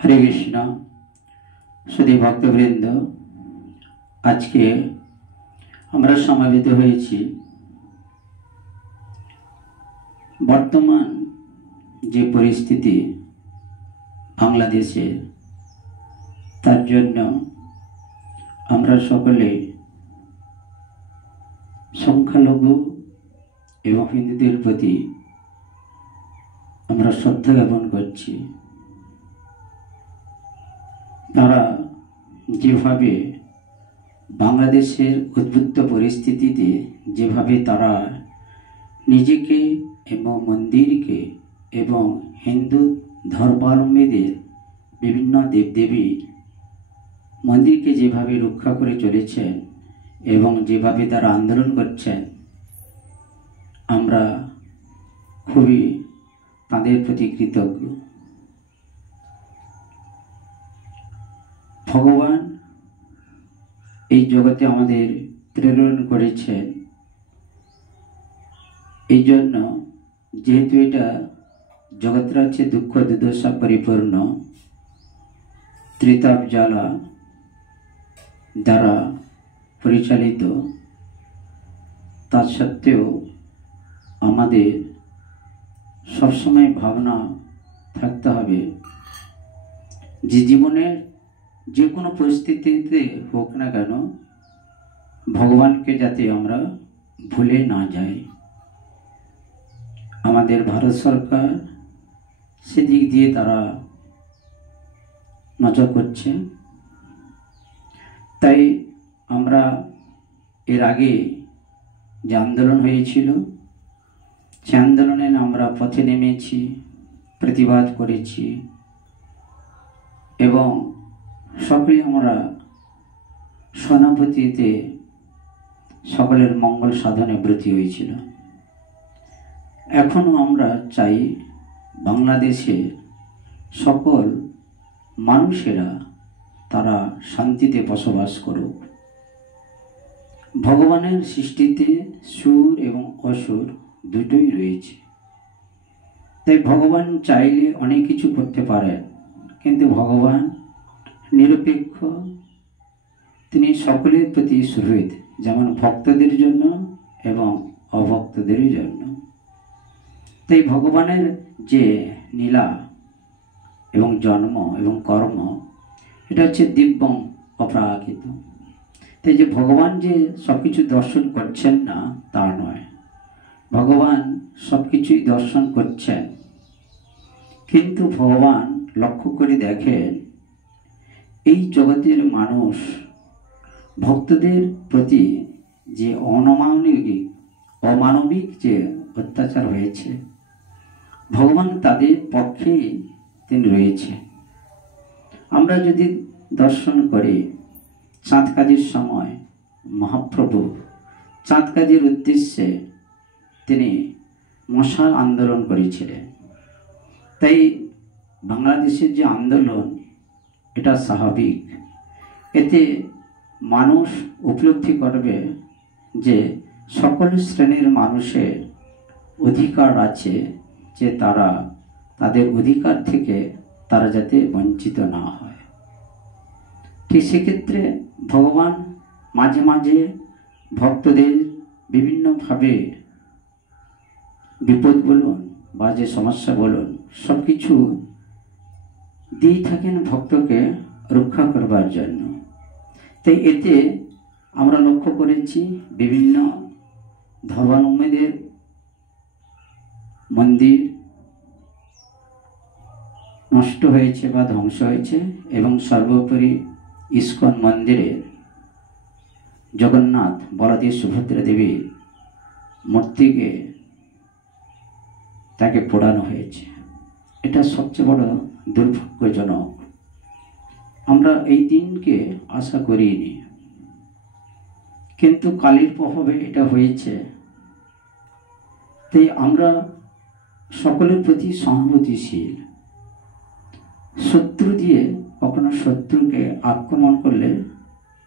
হরে কৃষ্ণ। সুধী ভক্তবৃন্দ, আজকে আমরা সমাবেত হয়েছি বর্তমান যে পরিস্থিতি বাংলাদেশে, তার জন্য আমরা সকলে সংখ্যালঘু এবং হিন্দুদের প্রতি আমরা শ্রদ্ধা জ্ঞাপন করছি। তারা যেভাবে বাংলাদেশের উদ্বুদ্ধ পরিস্থিতিতে যেভাবে তারা নিজেকে এবং মন্দিরকে এবং হিন্দু ধর্মাবলম্বীদের বিভিন্ন দেবদেবী মন্দিরকে যেভাবে রক্ষা করে চলেছেন এবং যেভাবে তারা আন্দোলন করছেন, আমরা খুবই তাদের প্রতি কৃতজ্ঞ। ভগবান এই জগতে আমাদের প্রেরণ করেছেন এই জন্য, যেহেতু এটা জগৎটা হচ্ছে দুঃখ দুর্দশা পরিপূর্ণ, ত্রিতাপ জ্বালা দ্বারা পরিচালিত, তা সত্ত্বেও আমাদের সবসময় ভাবনা থাকতে হবে যে জীবনের যে কোনো পরিস্থিতিতে হোক না কেন ভগবানকে যাতে আমরা ভুলে না যাই। আমাদের ভারত সরকার সেদিক দিয়ে তারা নজর করছে। তাই আমরা এর আগে যে আন্দোলন হয়েছিল সে আন্দোলনে আমরা পথে নেমেছি, প্রতিবাদ করেছি এবং সকলে আমরা সহানুভূতিতে সকলের মঙ্গল সাধনে ব্রতী হয়েছিল। এখনও আমরা চাই বাংলাদেশে সকল মানুষেরা তারা শান্তিতে বসবাস করুক। ভগবানের সৃষ্টিতে সুর এবং অসুর দুটোই রয়েছে, তাই ভগবান চাইলে অনেক কিছু করতে পারেন, কিন্তু ভগবান নিরপেক্ষ, তিনি সকলের প্রতি সুহৃদ, যেমন ভক্তদের জন্য এবং অভক্তদের জন্য। তাই ভগবানের যে লীলা এবং জন্ম এবং কর্ম, এটা হচ্ছে দিব্যং অপ্রাকৃত। তাই যে ভগবান যে সব কিছু দর্শন করছেন না তা নয়, ভগবান সব কিছুই দর্শন করছেন, কিন্তু ভগবান লক্ষ্য করে দেখেন এই জগতের মানুষ ভক্তদের প্রতি যে অমানবিক যে অত্যাচার হয়েছে, ভগবান তাদের পক্ষে তিনি রয়েছে। আমরা যদি দর্শন করি চাঁদ কাজের সময় মহাপ্রভু চাঁদ কাজের উদ্দেশ্যে তিনি মশাল আন্দোলন করেছিলেন। তাই বাংলাদেশের যে আন্দোলন এটা স্বাভাবিক, এতে মানুষ উপলব্ধি করবে যে সকল শ্রেণীর মানুষের অধিকার আছে, যে তারা তাদের অধিকার থেকে তারা যাতে বঞ্চিত না হয়। ঠিক সেক্ষেত্রে ভগবান মাঝে মাঝে ভক্তদের বিভিন্নভাবে বিপদ বলুন বা যে সমস্যা বলুন সব কিছু দিয়ে থাকেন ভক্তকে রক্ষা করবার জন্য। তাই এতে আমরা লক্ষ্য করেছি বিভিন্ন ধর্মাবলম্বীদের মন্দির নষ্ট হয়েছে বা ধ্বংস হয়েছে, এবং সর্বোপরি ইস্কন মন্দিরের জগন্নাথ বলদেব সুভদ্রা দেবীর মূর্তিকে তাকে পোড়ানো হয়েছে। এটা সবচেয়ে বড় দুর্ভাগ্যজনক। আমরা এই দিনকে আশা করিনি, কিন্তু কালীর প্রভাবে এটা হয়েছে। তাই আমরা সকলের প্রতি সহানুভূতিশীল। শত্রু দিয়ে কখনো শত্রুকে আক্রমণ করলে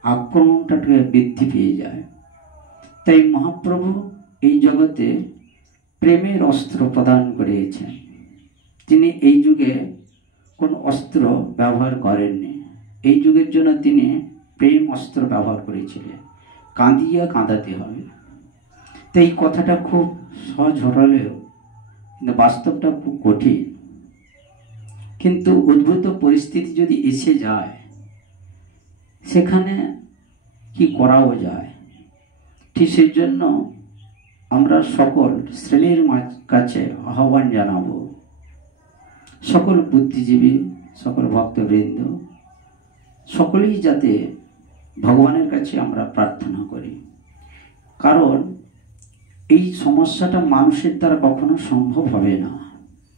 আক্রমণটাকে বৃদ্ধি পেয়ে যায়। তাই মহাপ্রভু এই জগতে প্রেমের অস্ত্র প্রদান করেছেন। তিনি এই যুগে কোনো অস্ত্র ব্যবহার করেননি। এই যুগের জন্য তিনি প্রেম অস্ত্র ব্যবহার করেছিলেন। কাঁদিয়া কাঁদাতে হবে। তো এই কথাটা খুব সহজ হলেও কিন্তু বাস্তবটা খুব কঠিন। কিন্তু উদ্ভূত পরিস্থিতি যদি এসে যায়, সেখানে কি করাও যায়। ঠিক সেই জন্য আমরা সকল শ্রেণীর কাছে আহ্বান জানাবো, সকল বুদ্ধিজীবী, সকল ভক্তবৃন্দ, সকলেই যাতে ভগবানের কাছে আমরা প্রার্থনা করি। কারণ এই সমস্যাটা মানুষের দ্বারা কখনো সম্ভব হবে না।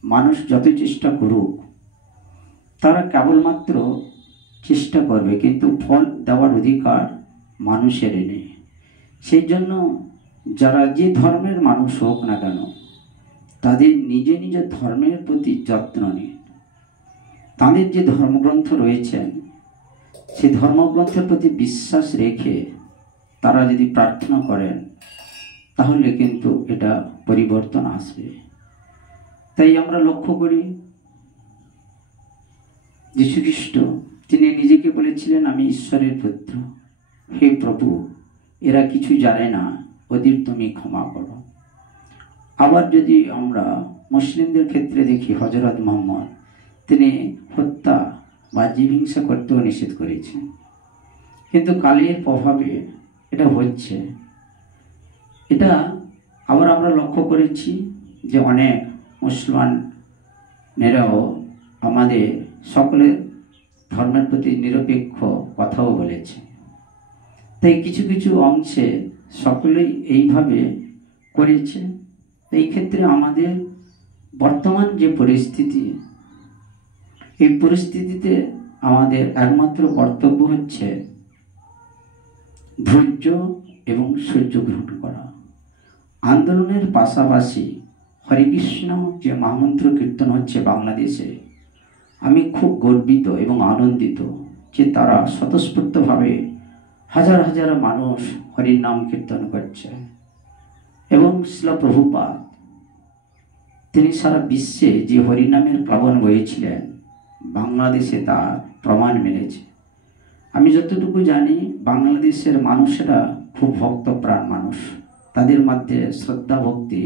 মানুষ যত চেষ্টা করুক, তারা কেবলমাত্র চেষ্টা করবে, কিন্তু ফল দেওয়ার অধিকার মানুষের নেই। সেই জন্য যারা যে ধর্মের মানুষ হোক না কেন, তাদের নিজ নিজ ধর্মের প্রতি যত্ন নিন। তাদের যে ধর্মগ্রন্থ রয়েছেন, সেই ধর্মগ্রন্থের প্রতি বিশ্বাস রেখে তারা যদি প্রার্থনা করেন, তাহলে কিন্তু এটা পরিবর্তন আসবে। তাই আমরা লক্ষ্য করি, যীশুখ্রিস্ট তিনি নিজেকে বলেছিলেন, আমি ঈশ্বরের পুত্র। হে প্রভু, এরা কিছু জানে না, ওদের তুমি ক্ষমা করো। আবার যদি আমরা মুসলিমদের ক্ষেত্রে দেখি, হযরত মুহাম্মদ তিনি হত্যা বা জীবহিংসা করতেও নিষেধ করেছেন। কিন্তু কালের প্রভাবে এটা হচ্ছে। এটা আবার আমরা লক্ষ্য করেছি যে অনেক মুসলমানেরাও আমাদের সকলের ধর্মের প্রতি নিরপেক্ষ কথাও বলেছে। তাই কিছু কিছু অংশে সকলেই এইভাবে করেছে। এই ক্ষেত্রে আমাদের বর্তমান যে পরিস্থিতি, এই পরিস্থিতিতে আমাদের একমাত্র কর্তব্য হচ্ছে ধৈর্য এবং সহ্য গ্রহণ করা। আন্দোলনের পাশাপাশি হরিকৃষ্ণ যে মহামন্ত্র কীর্তন হচ্ছে বাংলাদেশে, আমি খুব গর্বিত এবং আনন্দিত যে তারা স্বতঃস্ফূর্তভাবে হাজার হাজার মানুষ হরির নাম কীর্তন করছে। এবং শ্রীল প্রভুপাদ তিনি সারা বিশ্বে যে হরিনামের প্লাবন বয়েছিলেন, বাংলাদেশে তার প্রমাণ মিলেছে। আমি যতটুকু জানি, বাংলাদেশের মানুষেরা খুব ভক্তপ্রাণ মানুষ। তাদের মধ্যে শ্রদ্ধা ভক্তি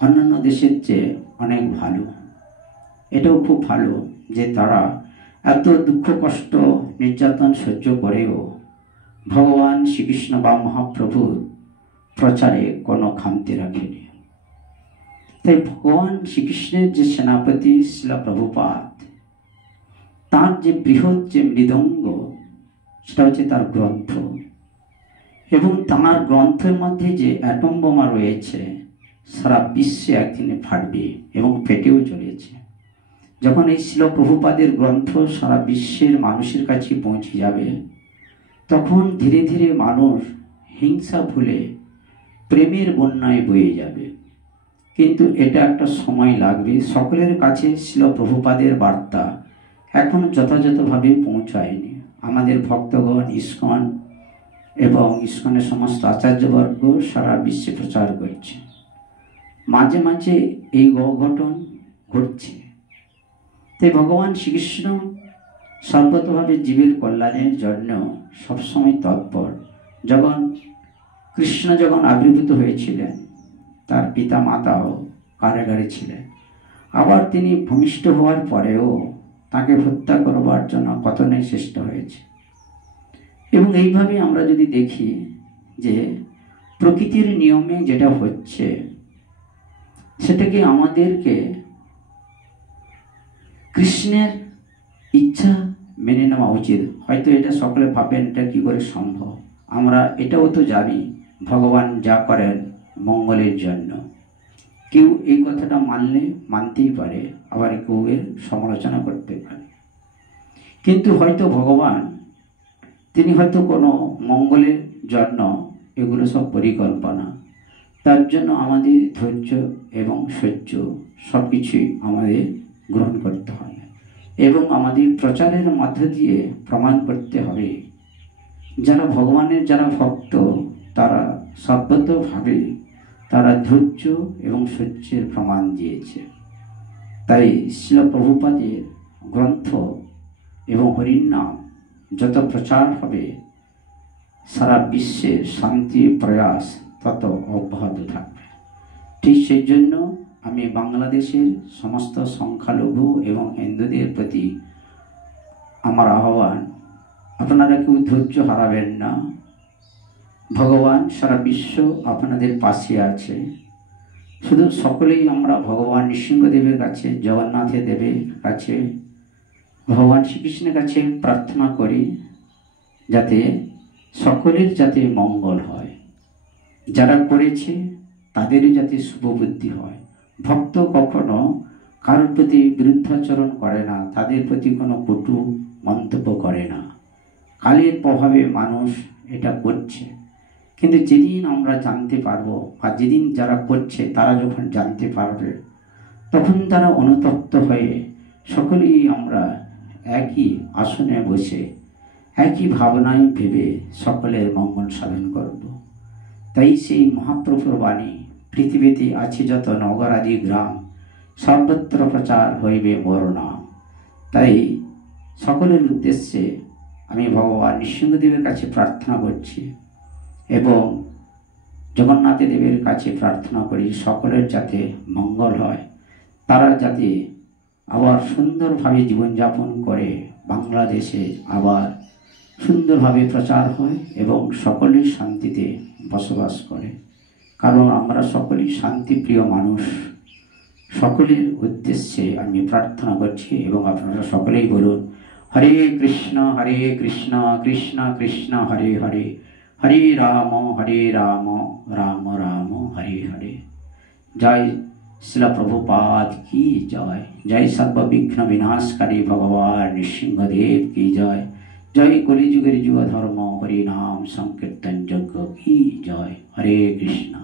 অন্যান্য দেশের চেয়ে অনেক ভালো। এটাও খুব ভালো যে তারা এত দুঃখ কষ্ট নির্যাতন সহ্য করেও ভগবান শ্রীকৃষ্ণ বা মহাপ্রভুর প্রচারে কোনো খামতি রাখেনি। তাই ভগবান শ্রীকৃষ্ণের যে সেনাপতি শ্রীল প্রভুপাদ, তার যে বৃহৎ যে মৃদঙ্গ, সেটা হচ্ছে তার গ্রন্থ। এবং তাঁর গ্রন্থের মধ্যে যে অ্যাটম বোমা রয়েছে, সারা বিশ্বে একদিনে ফাটবে এবং ফেটেও চলেছে। যখন এই শ্রীল প্রভুপাদের গ্রন্থ সারা বিশ্বের মানুষের কাছে পৌঁছে যাবে, তখন ধীরে ধীরে মানুষ হিংসা ভুলে প্রেমের বন্যায় বয়ে যাবে। কিন্তু এটা একটা সময় লাগবে। সকলের কাছে শ্রীল প্রভুপাদের বার্তা এখনো যথাযথভাবে পৌঁছায়নি। আমাদের ভক্তগণ ইস্কন এবং ইস্কনের সমস্ত আচার্যবর্গ সারা বিশ্বে প্রচার করছে। মাঝে মাঝে এই অঘটন ঘটছে। তাই ভগবান শ্রীকৃষ্ণ সর্বতভাবে জীবের কল্যাণের জন্য সবসময় তৎপর। কৃষ্ণ যখন আবির্ভূত হয়েছিলেন, তার পিতা মাতাও কারাগারে ছিলেন। আবার তিনি ভূমিষ্ঠ হওয়ার পরেও তাকে হত্যা করবার জন্য কতই চেষ্টা হয়েছে। এবং এইভাবে আমরা যদি দেখি যে প্রকৃতির নিয়মে যেটা হচ্ছে, সেটাকে আমাদেরকে কৃষ্ণের ইচ্ছা মেনে নেওয়া উচিত। হয়তো এটা সকলে ভাবেন এটা কি করে সম্ভব। আমরা এটাও তো জানি ভগবান যা করেন মঙ্গলের জন্য। কেউ এই কথাটা মানতেই পারে, আবার কেউ এর সমালোচনা করতে পারে। কিন্তু হয়তো ভগবান তিনি হয়তো কোনো মঙ্গলের জন্য এগুলো সব পরিকল্পনা। তার জন্য আমাদের ধৈর্য এবং সহ্য সব কিছুই আমাদের গ্রহণ করতে হবে এবং আমাদের প্রচারের মধ্য দিয়ে প্রমাণ করতে হবে যারা ভগবানের যারা ভক্ত, তারা সর্বতভাবে তারা ধৈর্য এবং সহ্যের প্রমাণ দিয়েছে। তাই শ্রীল প্রভুপাদের গ্রন্থ এবং হরির নাম যত প্রচার হবে, সারা বিশ্বের শান্তি প্রয়াস তত অব্যাহত থাকবে। ঠিক সেই জন্য আমি বাংলাদেশের সমস্ত সংখ্যালঘু এবং হিন্দুদের প্রতি আমার আহ্বান, আপনারা কেউ ধৈর্য হারাবেন না। ভগবান সারা বিশ্ব আপনাদের পাশে আছে। শুধু সকলেই আমরা ভগবান নৃসিংহদেবের কাছে, জগন্নাথ দেবের কাছে, ভগবান শ্রীকৃষ্ণের কাছে প্রার্থনা করি যাতে সকলের যাতে মঙ্গল হয়, যারা করেছে তাদেরই যাতে শুভবুদ্ধি হয়। ভক্ত কখনো কারোর প্রতি বিরুদ্ধাচরণ করে না, তাদের প্রতি কোনো কটু মন্তব্য করে না। কালের প্রভাবে মানুষ এটা করছে, কিন্তু যেদিন আমরা জানতে পারবো, বা যেদিন যারা করছে তারা যখন জানতে পারবে, তখন তারা অনুতপ্ত হয়ে সকলেই আমরা একই আসনে বসে একই ভাবনায় ভেবে সকলের মঙ্গল সাধন করব। তাই সেই মহাপ্রভুর বাণী, পৃথিবীতে আছে যত নগরাদি গ্রাম, সর্বত্র প্রচার হইবে মোর নাম। তাই সকলের উদ্দেশ্যে আমি ভগবান নৃসিংহদেবের কাছে প্রার্থনা করছি এবং জগন্নাথ দেবের কাছে প্রার্থনা করি সকলের যাতে মঙ্গল হয়, তারা যাতে আবার সুন্দরভাবে জীবনযাপন করে বাংলাদেশে আবার সুন্দরভাবে প্রচার হয় এবং সকলেই শান্তিতে বসবাস করে। কারণ আমরা সকলেই শান্তিপ্রিয় মানুষ। সকলের উদ্দেশ্যে আমি প্রার্থনা করছি এবং আপনারা সকলেই বলুন, হরে কৃষ্ণ কৃষ্ণ কৃষ্ণ হরে হরে, হরে রাম রাম রাম হরে হরে। জয় শিলা প্রভুপাদ কি জয়। জয় সর্ববিঘ্ন বিনাশকারী ভগবান নৃসিংহদেব কি জয়। জয় কলিযুগের যুগ ধর্ম হরি নাম সংকীর্তন যজ্ঞ কি জয়। হরে কৃষ্ণ।